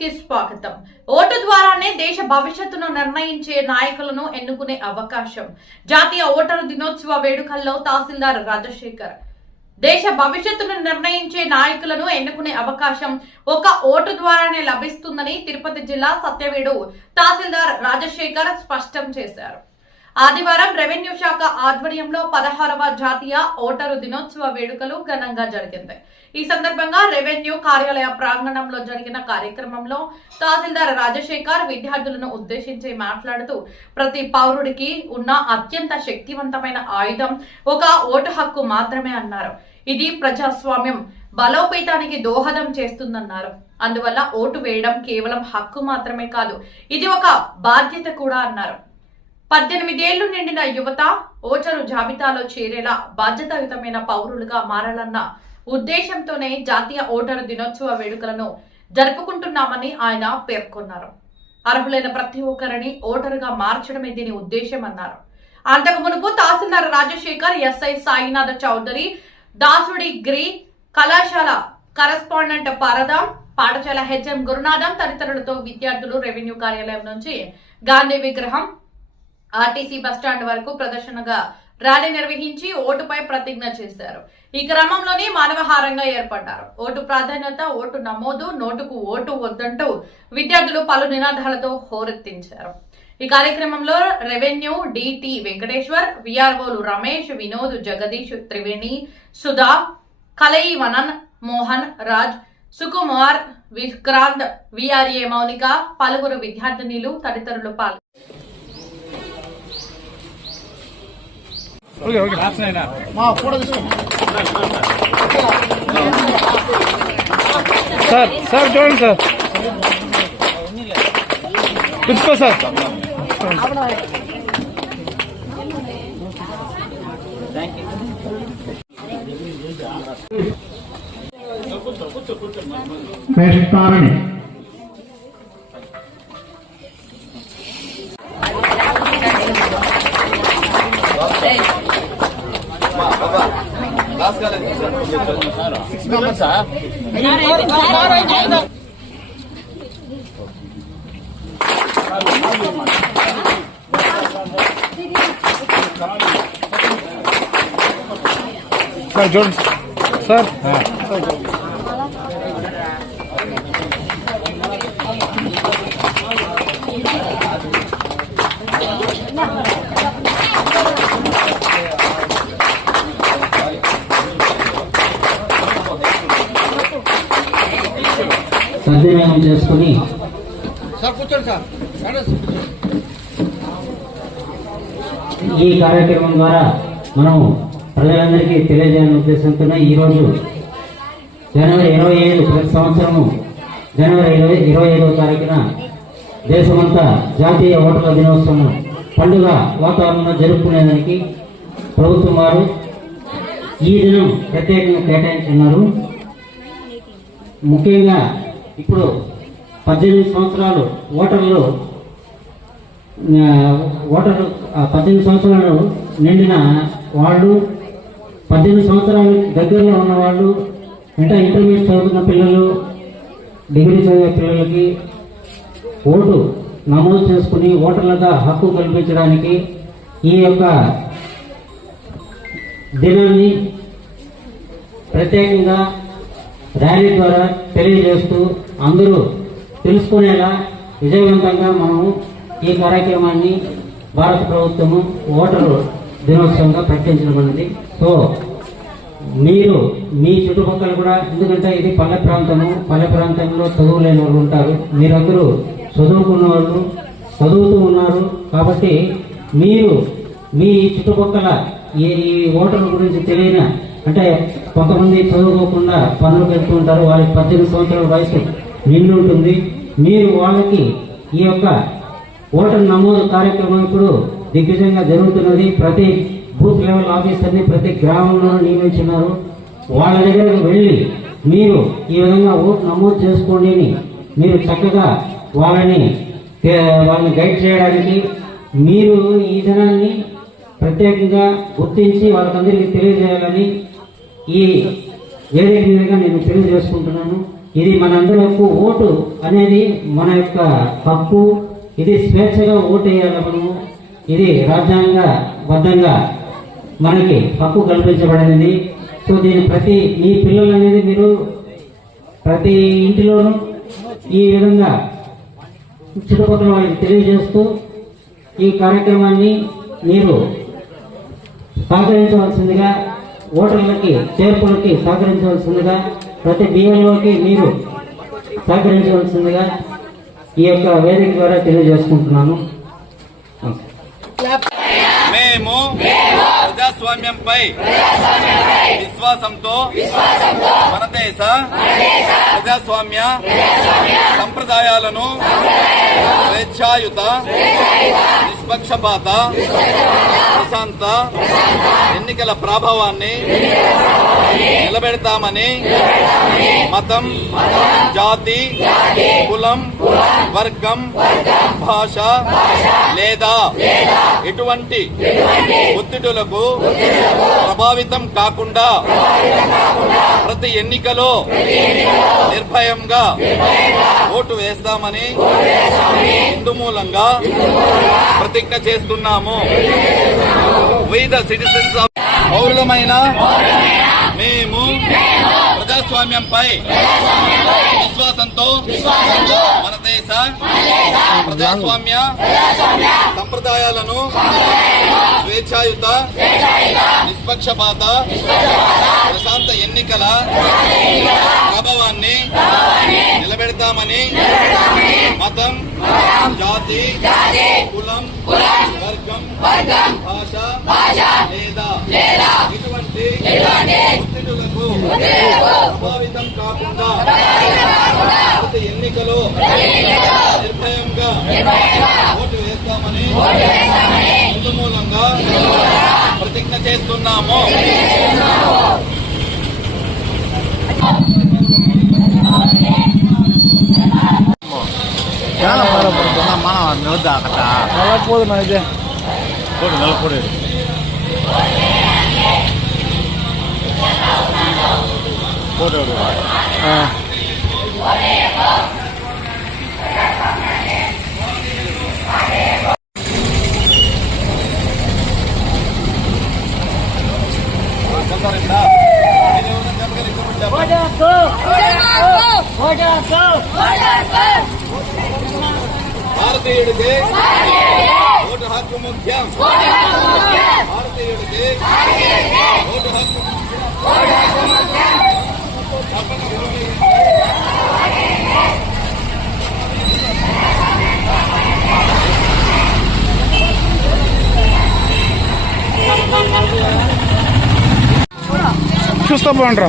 కి స్వాగతం. ఓటు ద్వారానే దేశ భవిష్యత్తును నిర్ణయించే నాయకులను ఎన్నుకునే అవకాశం. జాతీయ ఓటరు దినోత్సవ వేడుకల్లో తహసీల్దార్ రాజశేఖర్. దేశ భవిష్యత్తును నిర్ణయించే నాయకులను ఎన్నుకునే అవకాశం ఒక ఓటు ద్వారానే లభిస్తుందని తిరుపతి జిల్లా సత్యవేడు తహసీల్దార్ రాజశేఖర్ స్పష్టం చేశారు. ఆదివారం రెవెన్యూ శాఖ ఆధ్వర్యంలో 16వ జాతీయ ఓటరు దినోత్సవ వేడుకలు ఘనంగా జరిగింది. ఈ సందర్భంగా రెవెన్యూ కార్యాలయ ప్రాంగణంలో జరిగిన కార్యక్రమంలో తహసీల్దార్ రాజశేఖర్ విద్యార్థులను ఉద్దేశించి మాట్లాడుతూ, ప్రతి పౌరుడికి ఉన్న అత్యంత శక్తివంతమైన ఆయుధం ఒక ఓటు హక్కు మాత్రమే అన్నారు. ఇది ప్రజాస్వామ్యం బలోపేతానికి దోహదం చేస్తుందన్నారు. అందువల్ల ఓటు వేయడం కేవలం హక్కు మాత్రమే కాదు, ఇది ఒక బాధ్యత కూడా అన్నారు. 18 ఏళ్లు నిండిన యువత ఓటరు జాబితాలో చేరేలా బాధ్యతాయుతమైన పౌరులుగా మారాలన్న ఉద్దేశంతోనే జాతీయ ఓటరు దినోత్సవ వేడుకలను జరుపుకుంటున్నామని ఆయన పేర్కొన్నారు. అర్హులైన ప్రతి ఒక్కరిని ఓటరుగా మార్చడమే దీని ఉద్దేశం అన్నారు. అంతకు మునుపు తహసీల్దార్ రాజశేఖర్, ఎస్ఐ సాయినాథ చౌదరి, దాసుడి గిరి, కళాశాల కరెస్పాండెంట్ పరదాం, పాఠశాల హెచ్ఎం గురునాథం తదితరులతో విద్యార్థులు రెవెన్యూ కార్యాలయం నుంచి గాంధీ విగ్రహం, ఆర్టీసీ బస్టాండ్ వరకు ప్రదర్శనగా ర్యాలీ నిర్వహించి ఓటుపై ప్రతిజ్ఞ చేశారు. ఈ క్రమంలోనే మానవహారంగా ఏర్పడ్డారు. ఓటు ప్రాధాన్యత, ఓటు నమోదు, నోటుకు ఓటు వద్దంటూ విద్యార్థులు పలు నినాదాలతో హోరెత్తించారు. ఈ కార్యక్రమంలో రెవెన్యూ డిటి వెంకటేశ్వర్, విఆర్ఓలు రమేష్, వినోద్, జగదీష్, త్రివేణి, సుధా, కలయి వనన్, మోహన్ రాజ్, సుకుమార్, విక్రాంత్, విఆర్ఏ మౌనిక, పలువురు విద్యార్థినిలు తదితరులు పాల్గొన్నారు. సార్ చూడండి సార్, తీసుకో సార్. పేస్తారని సార్ చూడండి సార్. సద్వినియోగం చేసుకుని ఈ కార్యక్రమం ద్వారా మనం ప్రజలందరికీ తెలియజేయాలనే ఉద్దేశంతో ఈరోజు జనవరి 27 ప్రతి సంవత్సరము జనవరి 25వ తారీఖున దేశమంతా జాతీయ ఓటర్ల దినోత్సవం పండుగ వాతావరణంలో జరుపుకునేదానికి ప్రభుత్వం వారు ఈ దినం ప్రత్యేకంగా కేటాయించున్నారు. ముఖ్యంగా ఇప్పుడు 18 సంవత్సరాలు ఓటర్లు 18 సంవత్సరాలు నిండిన వాళ్ళు, 18 సంవత్సరాలు దగ్గరలో ఉన్న వాళ్ళు, ఇంటర్మీడియట్ చదువుతున్న పిల్లలు, డిగ్రీ చదివే పిల్లలకి ఓటు నమోదు చేసుకుని ఓటర్లుగా హక్కు కల్పించడానికి ఈ యొక్క దినాన్ని ప్రత్యేకంగా ర్యాలీ ద్వారా తెలియజేస్తూ అందరూ తెలుసుకునేలా విజయవంతంగా మనము ఈ కార్యక్రమాన్ని భారత ప్రభుత్వము ఓటరు దినోత్సవంగా ప్రకటించబడింది. సో మీరు మీ చుట్టుపక్కల కూడా, ఎందుకంటే ఇది పల్లె ప్రాంతంలో చదువు లేని వాళ్ళు ఉంటారు, మీరందరూ చదువుకున్న వాళ్ళు చదువుతూ ఉన్నారు. కాబట్టి మీరు మీ చుట్టుపక్కల ఈ ఓటర్ల గురించి తెలియని, అంటే కొంతమంది చదువుకోకుండా పనులకు వెళ్తూ ఉంటారు, వాళ్ళకి 18 సంవత్సరాల వయసు నిండి ఉంటుంది. మీరు వాళ్ళకి ఈ యొక్క ఓటర్ నమోదు కార్యక్రమం ఇప్పుడు దిగ్విజయంగా జరుగుతున్నది. ప్రతి బూత్ లెవెల్ ఆఫీసర్ని ప్రతి గ్రామంలో నియమించున్నారు. వాళ్ళ దగ్గరకు వెళ్ళి మీరు ఈ విధంగా ఓటు నమోదు చేసుకోండి అని మీరు చక్కగా వాళ్ళని గైడ్ చేయడానికి మీరు ఈ దినాన్ని ప్రత్యేకంగా గుర్తించి వాళ్ళకందరికీ తెలియజేయాలని ఈ వేదిక మీదుగా నేను తెలియజేసుకుంటున్నాను. ఇది మనందరకు ఓటు అనేది మన యొక్క హక్కు. ఇది స్వేచ్ఛగా ఓటు వేయాలి మనము. ఇది రాజ్యాంగబద్ధంగా మనకి హక్కు కల్పించబడినది. సో దీని ప్రతి మీ పిల్లలు అనేది మీరు ప్రతి ఇంటిలోనూ ఈ విధంగా చుట్టుపక్కల వాళ్ళకి తెలియజేస్తూ ఈ కార్యక్రమాన్ని మీరు సహకరించవలసిందిగా, ఓటర్లకి చేర్పులకి సహకరించవలసిందిగా, ప్రతి బియ్యంలోకి మీరు సహకరించవలసిందిగా ఈ యొక్క వేదిక ద్వారా తెలియజేసుకుంటున్నాను. మేము ప్రజాస్వామ్యంపై విశ్వాసంతో మన దేశ ప్రజాస్వామ్య సంప్రదాయాలను స్వేచ్ఛాయుత, నిష్పక్షపాత, ప్రశాంత ఎన్నికల ప్రభావాన్ని నిలబెడతామని మతం, జాతి, కులం, వర్గం, భాష లేదా ఎటువంటి ఒత్తిడులకు ప్రభావితం కాకుండా ప్రతి ఎన్నికలో నిర్భయంగా ఓటు వేస్తామని ఇందుమూలంగా ప్రతిజ్ఞ చేస్తున్నాము. We the citizens of పౌరులమైన మేము ప్రజాస్వామ్యంపై విశ్వాసంతో మన దేశ ప్రజాస్వామ్య సంప్రదాయాలను స్వేచ్ఛాయుత, నిష్పక్షపాత, ప్రశాంత ఎన్నికల ప్రభావాన్ని నిలబెడతామని మతం, జాతి, కులం, వర్గం, భాష లేదా ఇటువంటి ఒత్తిడులకు ప్రభావితం కాకుండా ప్రతి ఎన్నికలో నిర్భయంగా ఓటు వేస్తామని మూలంగా ప్రతిజ్ఞ చేస్తున్నాము. భారతీయుడికి ఓటు హక్కు ముఖ్యం. భారతీయుడికి ఓటు హక్కు చూస్తా పోండి రా.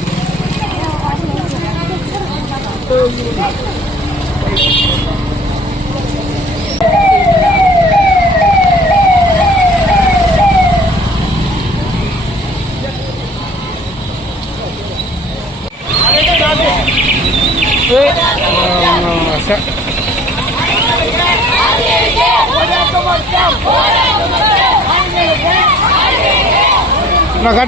నాకు